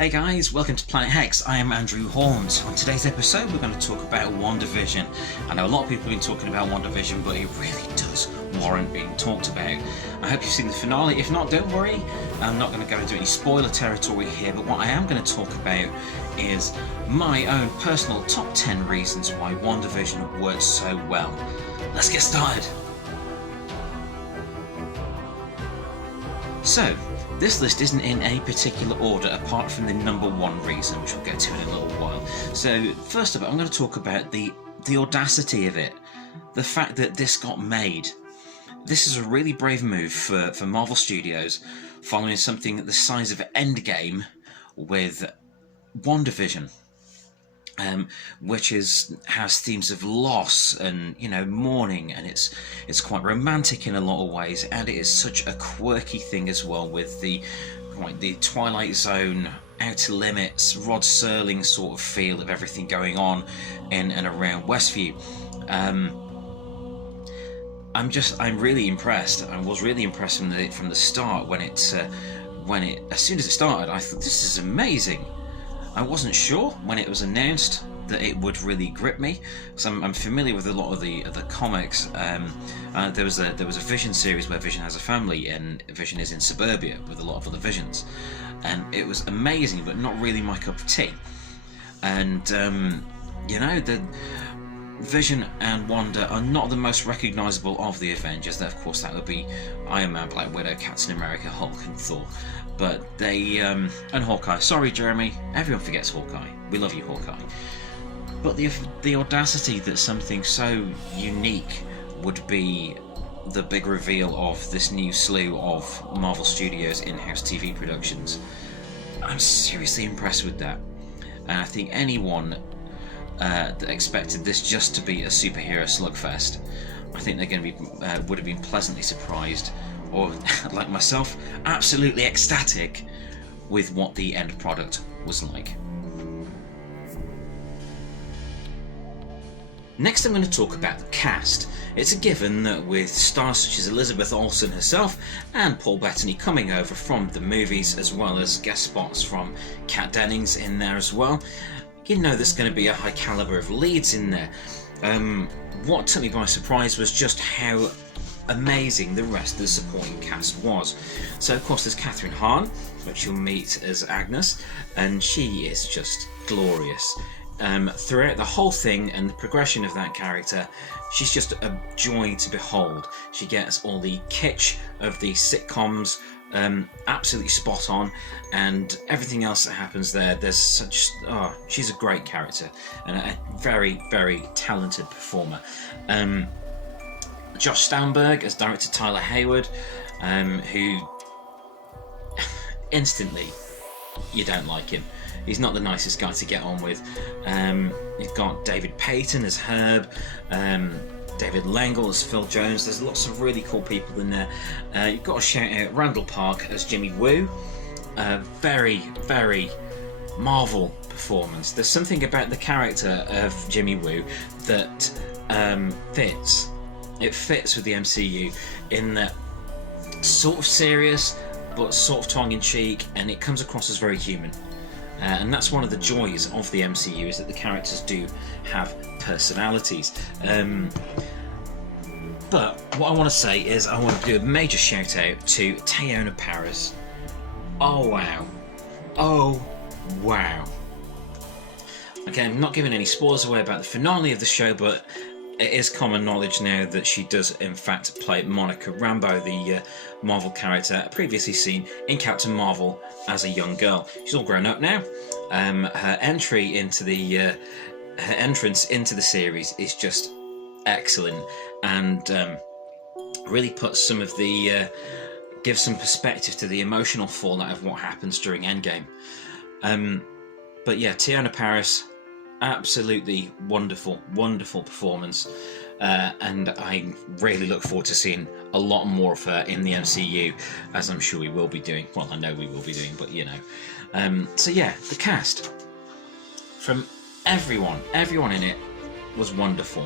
Hey guys, welcome to Planet Hex. I am Andrew Horns. On today's episode we're going to talk about WandaVision. I know a lot of people have been talking about WandaVision, but it really does warrant being talked about. I hope you've seen the finale. If not, don't worry. I'm not going to go into any spoiler territory here, but what I am going to talk about is my own personal top 10 reasons why WandaVision works so well. Let's get started. So, this list isn't in any particular order apart from the number one reason, which we'll get to in a little while. So first of all, I'm going to talk about the audacity of it. The fact that this got made. This is a really brave move for Marvel Studios, following something the size of Endgame with WandaVision. Which has themes of loss and mourning, and it's quite romantic in a lot of ways, and it is such a quirky thing as well with the Twilight Zone, Outer Limits, Rod Serling sort of feel of everything going on in and around Westview. I'm really impressed. I was really impressed from the start when it as soon as it started. I thought, this is amazing. I wasn't sure when it was announced that it would really grip me. So I'm familiar with a lot of the comics. There was a Vision series where Vision has a family and Vision is in suburbia with a lot of other Visions, and it was amazing, but not really my cup of tea. And the Vision and Wanda are not the most recognisable of the Avengers. That, of course, that would be Iron Man, Black Widow, Captain America, Hulk, and Thor. But they and Hawkeye. Sorry, Jeremy. Everyone forgets Hawkeye. We love you, Hawkeye. But the audacity that something so unique would be the big reveal of this new slew of Marvel Studios in-house TV productions. I'm seriously impressed with that, and I think anyone that expected this just to be a superhero slugfest, I think they're going to be would have been pleasantly surprised, or like myself, absolutely ecstatic with what the end product was like. Next, I'm going to talk about the cast. It's a given that with stars such as Elizabeth Olsen herself and Paul Bettany coming over from the movies, as well as guest spots from Kat Dennings in there as well, there's going to be a high calibre of leads in there. What took me by surprise was just how amazing the rest of the supporting cast was. So of course there's Catherine Hahn, which you'll meet as Agnes, and she is just glorious. Throughout the whole thing and the progression of that character, she's just a joy to behold. She gets all the kitsch of the sitcoms absolutely spot on, and everything else that happens there, she's a great character and a very, very talented performer. Josh Steinberg as director Tyler Hayward, who instantly you don't like him. He's not the nicest guy to get on with. You've got David Payton as Herb, David Langle as Phil Jones. There's lots of really cool people in there. You've got to shout out Randall Park as Jimmy Woo. Very, very Marvel performance. There's something about the character of Jimmy Woo that fits. It fits with the MCU in that sort of serious but sort of tongue-in-cheek, and it comes across as very human. And that's one of the joys of the MCU, is that the characters do have personalities. But what I want to say is I want to do a major shout out to Teyonah Parris. Oh wow. Oh wow. Okay, I'm not giving any spoilers away about the finale of the show, but it is common knowledge now that she does in fact play Monica Rambeau, the Marvel character previously seen in Captain Marvel as a young girl. She's all grown up now. Her entrance into the series is just excellent, and really puts gives some perspective to the emotional fallout of what happens during Endgame. But yeah, Teyonah Parris, absolutely wonderful, wonderful performance, and I really look forward to seeing a lot more of her in the MCU, as I'm sure we will be doing. Well, I know we will be doing, but so yeah, the cast, from everyone in it was wonderful.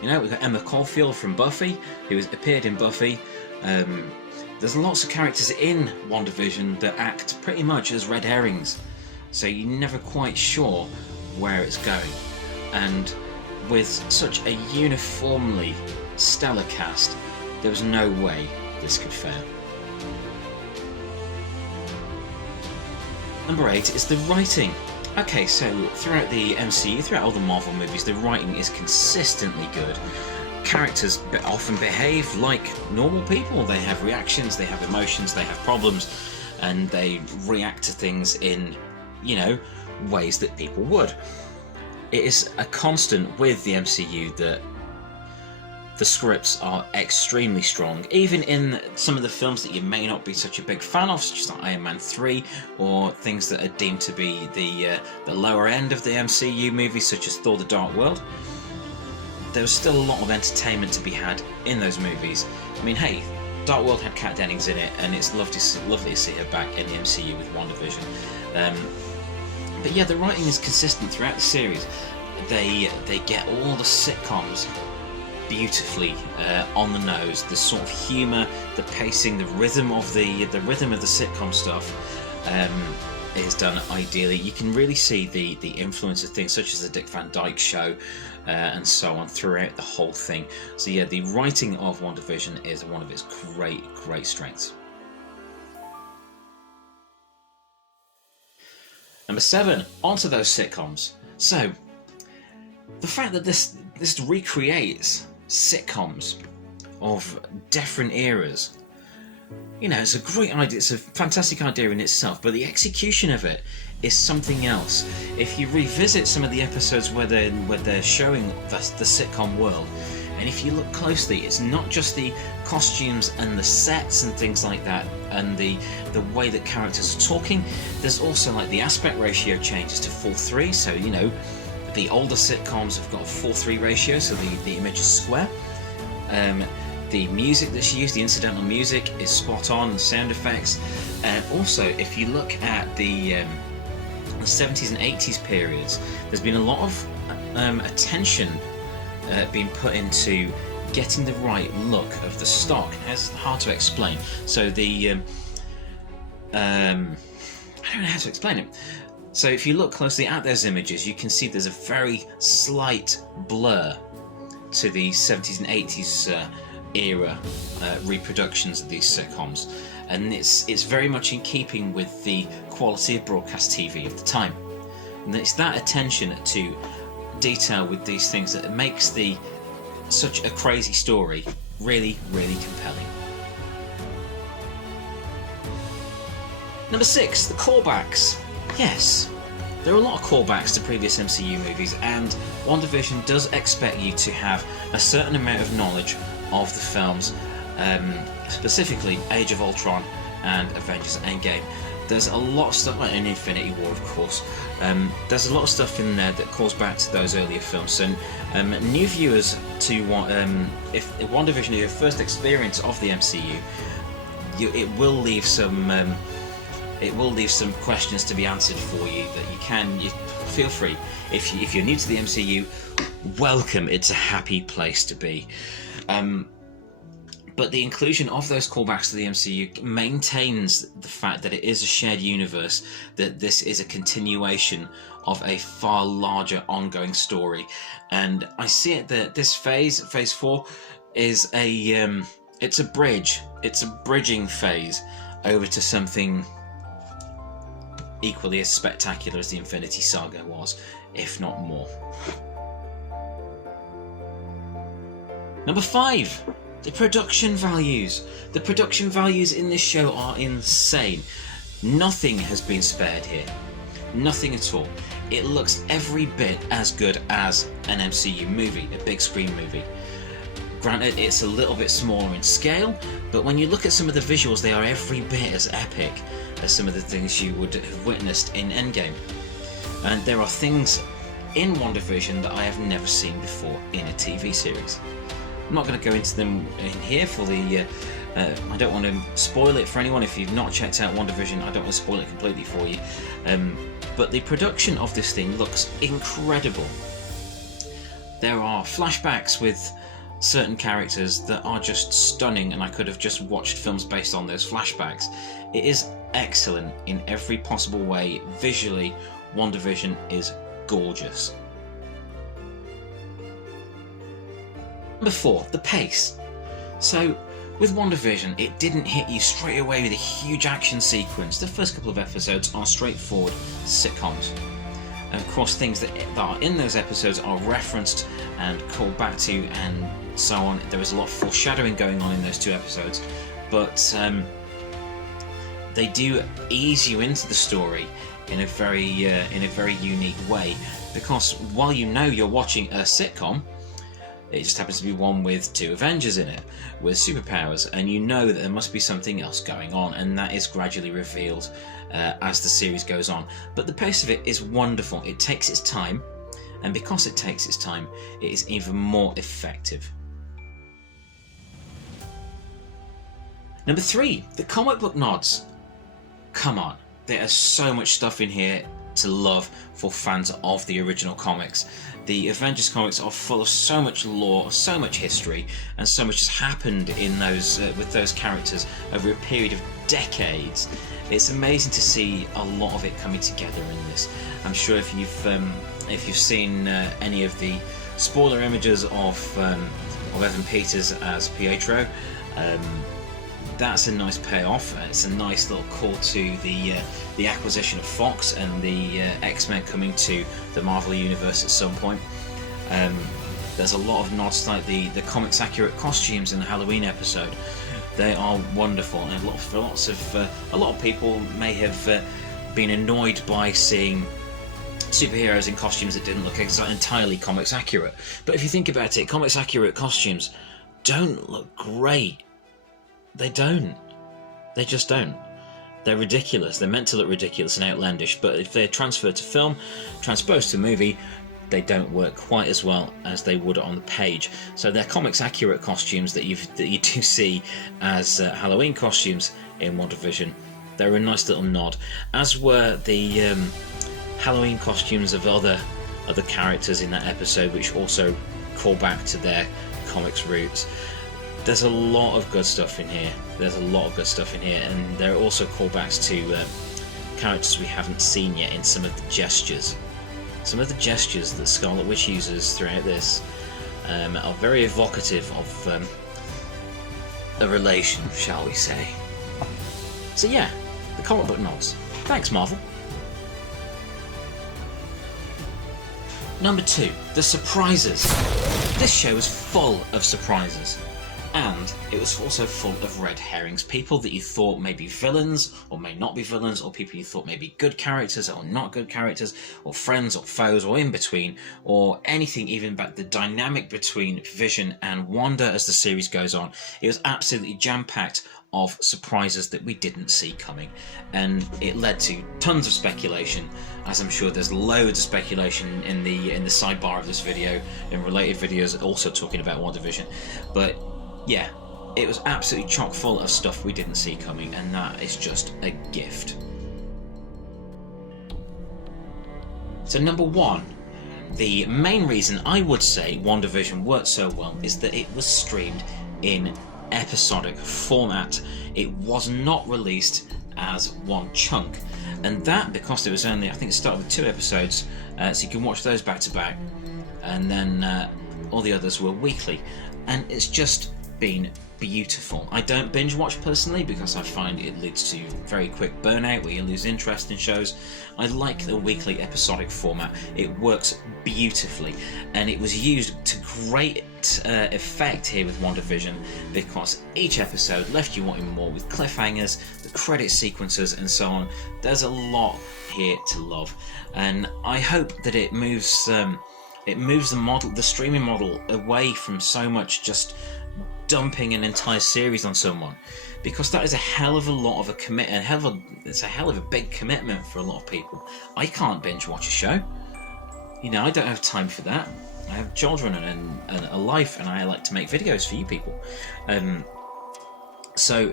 We've got Emma Caulfield from Buffy, who has appeared in Buffy. There's lots of characters in WandaVision that act pretty much as red herrings. so you're never quite sure where it's going. And with such a uniformly stellar cast, there was no way this could fail. Number 8 is the writing. Okay, so throughout the MCU, throughout all the Marvel movies, the writing is consistently good. Characters often behave like normal people. They have reactions, they have emotions, they have problems, and they react to things in, ways that people would. It is a constant with the MCU that the scripts are extremely strong, even in some of the films that you may not be such a big fan of, such as like Iron Man 3, or things that are deemed to be the lower end of the MCU movies, such as Thor: The Dark World. There's still a lot of entertainment to be had in those movies. I mean, hey, Dark World had Kat Dennings in it, and it's lovely to see her back in the MCU with WandaVision. But yeah, the writing is consistent throughout the series. They get all the sitcoms beautifully on the nose. The sort of humour, the pacing, the rhythm of the sitcom stuff is done ideally. You can really see the influence of things such as the Dick Van Dyke Show and so on throughout the whole thing. So yeah, the writing of WandaVision is one of its great strengths. Number 7, onto those sitcoms. So the fact that this recreates sitcoms of different eras, it's a great idea. It's a fantastic idea in itself, but the execution of it is something else. If you revisit some of the episodes where they're showing the sitcom world, and if you look closely, it's not just the costumes and the sets and things like that, and the way that characters are talking. There's also like the aspect ratio changes to 4:3, so the older sitcoms have got a 4:3 ratio, so the image is square. The music that's used, the incidental music, is spot on, the sound effects. And also, if you look at the 70s and 80s periods, there's been a lot of attention being put into getting the right look of the stock. It's hard to explain. So I don't know how to explain it. So if you look closely at those images, you can see there's a very slight blur to the 70s and 80s era reproductions of these sitcoms, and it's very much in keeping with the quality of broadcast TV of the time. And it's that attention to detail with these things that makes such a crazy story really compelling. Number 6, the callbacks. Yes, there are a lot of callbacks to previous MCU movies, and WandaVision does expect you to have a certain amount of knowledge of the films, specifically Age of Ultron and Avengers Endgame. There's a lot of stuff, in Infinity War of course, there's a lot of stuff in there that calls back to those earlier films. So new viewers to if WandaVision is your first experience of the MCU, it will leave some questions to be answered for you that you feel free. If you're new to the MCU, welcome. It's a happy place to be. But the inclusion of those callbacks to the MCU maintains the fact that it is a shared universe, that this is a continuation of a far larger ongoing story. And I see it that this phase 4, is it's a bridge. It's a bridging phase over to something equally as spectacular as the Infinity Saga was, if not more. Number 5, the production values. The production values in this show are insane. Nothing has been spared here. Nothing at all. It looks every bit as good as an MCU movie, a big screen movie. Granted, it's a little bit smaller in scale, but when you look at some of the visuals, they are every bit as epic as some of the things you would have witnessed in Endgame. And there are things in WandaVision that I have never seen before in a TV series. I'm not going to go into them in here for the... I don't want to spoil it for anyone. If you've not checked out WandaVision, I don't want to spoil it completely for you. But the production of this thing looks incredible. There are flashbacks with certain characters that are just stunning, and I could have just watched films based on those flashbacks. It is excellent in every possible way. Visually, WandaVision is gorgeous. Number 4, the pace. So with WandaVision, it didn't hit you straight away with a huge action sequence. The first couple of episodes are straightforward sitcoms. And of course, things that are in those episodes are referenced and called back to and so on. There is a lot of foreshadowing going on in those 2 episodes, but they do ease you into the story in a very unique way, because while you know you're watching a sitcom, it just happens to be one with 2 Avengers in it, with superpowers, and you know that there must be something else going on, and that is gradually revealed as the series goes on. But the pace of it is wonderful. It takes its time, and because it takes its time, it is even more effective. Number 3, the comic book nods. Come on, there is so much stuff in here to love for fans of the original comics. The Avengers comics are full of so much lore, so much history, and so much has happened in those with those characters over a period of decades. It's amazing to see a lot of it coming together in this. I'm sure if you've seen any of the spoiler images of Evan Peters as Pietro, that's a nice payoff. It's a nice little call to the acquisition of Fox and the X-Men coming to the Marvel Universe at some point. There's a lot of nods, like the comics accurate costumes in the Halloween episode. They are wonderful, and a lot of people may have been annoyed by seeing superheroes in costumes that didn't look entirely comics accurate. But if you think about it, comics accurate costumes don't look great. They don't. They just don't. They're ridiculous. They're meant to look ridiculous and outlandish, but if they're transferred to film, transposed to movie, they don't work quite as well as they would on the page. So they're comics accurate costumes that you do see as Halloween costumes in WandaVision. They're a nice little nod, as were the Halloween costumes of other characters in that episode, which also call back to their comics roots. There's a lot of good stuff in here. And there are also callbacks to characters we haven't seen yet in some of the gestures. Some of the gestures that Scarlet Witch uses throughout this are very evocative of a relation, shall we say. So yeah, the comic book nods. Thanks, Marvel. Number 2, the surprises. This show is full of surprises. And it was also full of red herrings, people that you thought may be villains or may not be villains, or people you thought may be good characters or not good characters, or friends or foes or in between, or anything even about the dynamic between Vision and Wanda as the series goes on. It was absolutely jam-packed of surprises that we didn't see coming, and it led to tons of speculation, as I'm sure there's loads of speculation in the sidebar of this video and related videos also talking about WandaVision. But yeah, it was absolutely chock full of stuff we didn't see coming, and that is just a gift. So number 1, the main reason I would say WandaVision worked so well is that it was streamed in episodic format. It was not released as one chunk, and that because it was only, I think it started with 2 episodes, so you can watch those back to back, and then all the others were weekly, and it's just been beautiful. I don't binge watch personally because I find it leads to very quick burnout where you lose interest in shows. I like the weekly episodic format. It works beautifully, and it was used to great effect here with WandaVision because each episode left you wanting more, with cliffhangers, the credit sequences and so on. There's a lot here to love, and I hope that it moves the streaming model away from so much just dumping an entire series on someone, because that is a hell of a lot of a commitment. It's a hell of a big commitment for a lot of people. I can't binge watch a show. I don't have time for that. I have children and a life, and I like to make videos for you people. So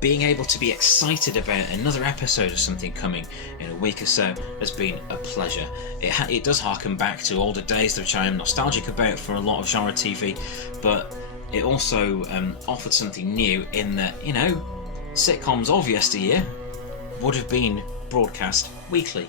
being able to be excited about another episode of something coming in a week or so has been a pleasure. It does harken back to older days, which I am nostalgic about for a lot of genre TV, but it also offered something new in that, sitcoms of yesteryear would have been broadcast weekly.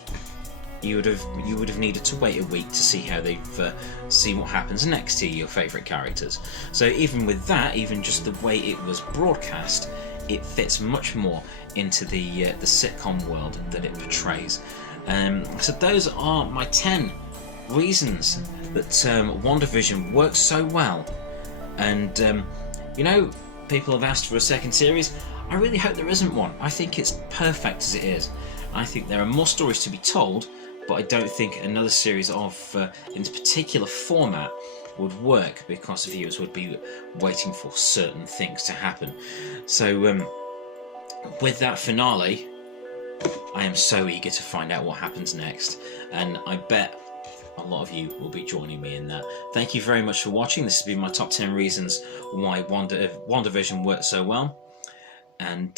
You would have needed to wait a week to see how they've see what happens next to your favourite characters. So even with that, even just the way it was broadcast, it fits much more into the sitcom world that it portrays. So those are my 10 reasons that WandaVision works so well. And you know, people have asked for a second series. I really hope there isn't one. I think it's perfect as it is. I think there are more stories to be told, but I don't think another series of in this particular format would work, because viewers would be waiting for certain things to happen. So with that finale, I am so eager to find out what happens next, and I bet a lot of you will be joining me in that. Thank you very much for watching. This has been my top 10 reasons why WandaVision works so well. And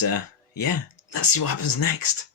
yeah, let's see what happens next.